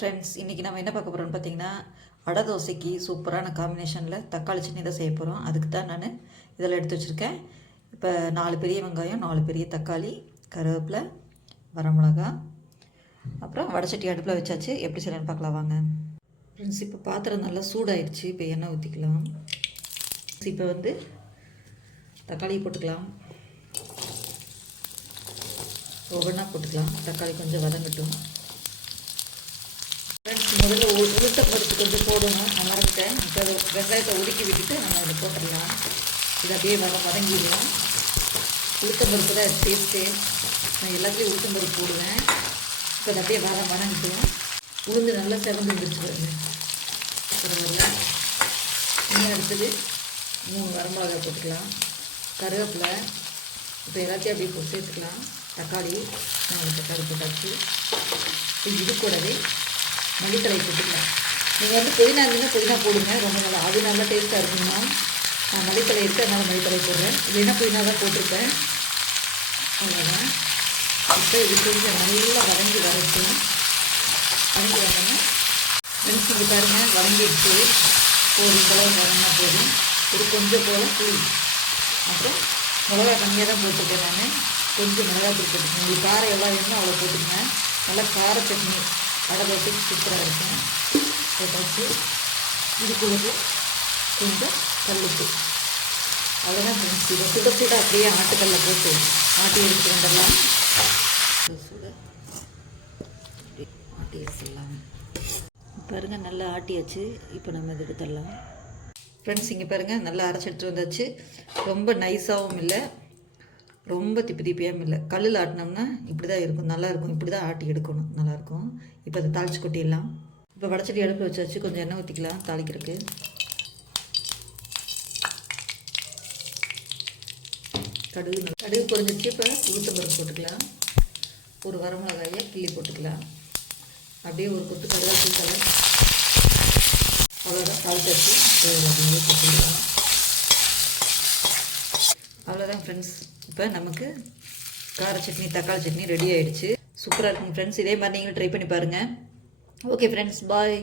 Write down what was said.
Friends, இன்றைக்கி நம்ம என்ன பார்க்க போகிறோம்னு பார்த்தீங்கன்னா, அடை தோசைக்கு சூப்பரான காம்பினேஷனில் தக்காளி சட்னி தான் செய்ய போகிறோம். அதுக்கு தான் நான் இதெல்லாம் எடுத்து வச்சுருக்கேன். இப்போ 4 பெரிய வெங்காயம், 4 பெரிய தக்காளி, கருவேப்பிலை, வரமிளகா, அப்புறம் வடைச்சட்டி அடுப்பில் வச்சாச்சு. எப்படி செய்யலான்னு பார்க்கலாம் வாங்க. ஃப்ரெண்ட்ஸ், இப்போ பாத்திரம் நல்லா சூடாயிடுச்சு. இப்போ எண்ணெய் ஊற்றிக்கலாம். இப்போ தக்காளி போட்டுக்கலாம். ஒவ்வொன்றா போட்டுக்கலாம். தக்காளி கொஞ்சம் வதங்கட்டும். முதல்ல உளுத்த பருப்பு கொஞ்சம் போடணும். நான் மறந்துட்டேன். இப்போ வெங்காயத்தை ஒதுக்கி விட்டுட்டு நம்ம அதை போட்டுடலாம். இது அப்படியே வதங்கிடலாம். உளுத்தம் பருப்பு தான் டேஸ்ட்டு. நான் எல்லாத்துலேயும் உளுத்தம் பருப்பு போடுவேன். இப்போ அதை அப்படியே வதங்கிட்டோம். உளுந்து நல்லா செவந்து வந்துருச்சு பாருங்க. பரவாயில்ல. இன்னும் அடுத்தது 3 வரமிளகா போட்டுக்கலாம். கருவேப்பிலை. இப்போ எல்லாத்தையும் அப்படியே போட்டு சேர்த்துக்கலாம். தக்காளி தக்காளி போட்டாச்சு. இது கூடவே மல்லித்தலை போட்டுக்கலாம். நீங்கள் புதினா இருந்தீங்கன்னா புதினா போடுங்க. ரொம்ப நல்லா அது நல்லா டேஸ்ட்டாக இருக்குன்னா. நான் மல்லித்தலை எடுத்து அதனால் மல்லித்தலை போடுறேன். இல்லைன்னா புதினா தான் போட்டிருப்பேன். அவ்வளோதான். இப்போ இது கொஞ்சம் நல்லா வதங்கி வரட்டும். வதங்கி வரணும்னா நினச்சிங்க பாருங்கள், வதங்கிடுச்சு. போதும் மிளகா வதங்கினா போதும். இது கொஞ்சம் போல புளி, அப்புறம் மிளகா கம்மியாக தான் போட்டிருக்கேன். நான் கொஞ்சம் மிளகா தூள் போட்டுக்கேன். உங்களுக்கு காரம் எவ்வளோ வேணுமோ அவ்வளோ போட்டுக்கங்க. நல்லா கார சட்னி அடை தோசைக்கு சூப்பராக இருக்கும். போட்டாச்சு. இதுக்குள்ளே கொஞ்சம் கல்லுப்பு. அவ்வளோதான் ஃப்ரெண்ட்ஸ். இதை சுட சுட அப்படியே ஆட்டுக்கல்ல போட்டு ஆட்டி எடுத்துட்டு வந்துடலாம். சுட ஆட்டி எடுத்துடலாம். பாருங்கள், நல்லா ஆட்டியாச்சு. இப்போ நம்ம இதை எடுத்துடலாம். ஃப்ரெண்ட்ஸ், இங்கே பாருங்கள், நல்லா அரைச்சி எடுத்துகிட்டு வந்தாச்சு. ரொம்ப நைஸாகவும் இல்லை, ரொம்ப திப்பி திப்பியாகவும் இல்லை. கல்லில் ஆட்டினோம்னா இப்படி தான் இருக்கும், நல்லாயிருக்கும். இப்படி தான் ஆட்டி எடுக்கணும், நல்லாயிருக்கும். இப்போ அதை தாளித்து கொட்டிடலாம். இப்போ வடைச்சட்டி அடுப்பில் வச்சாச்சு. கொஞ்சம் எண்ணெய் ஊற்றிக்கலாம் தாளிக்கிறதுக்கு. கடுகு பொரிஞ்சிச்சு. இப்போ உளுத்தம் பருப்பு போட்டுக்கலாம். ஒரு வரமிளகாயை கிள்ளி போட்டுக்கலாம். அப்படியே ஒரு கொத்து கருவேப்பிலை தலை. அவ்வளோதான், தாளிச்சாச்சு. அப்படியே போட்டுக்கலாம். அவ்வளோதான் ஃப்ரெண்ட்ஸ். இப்போ நமக்கு கார சட்னி தக்காளி சட்னி ரெடி ஆகிடுச்சு. சூப்பராக இருக்குங்க ஃப்ரெண்ட்ஸ். இதே மாதிரி நீங்களும் ட்ரை பண்ணி பாருங்கள். ஓகே ஃப்ரெண்ட்ஸ், பாய்.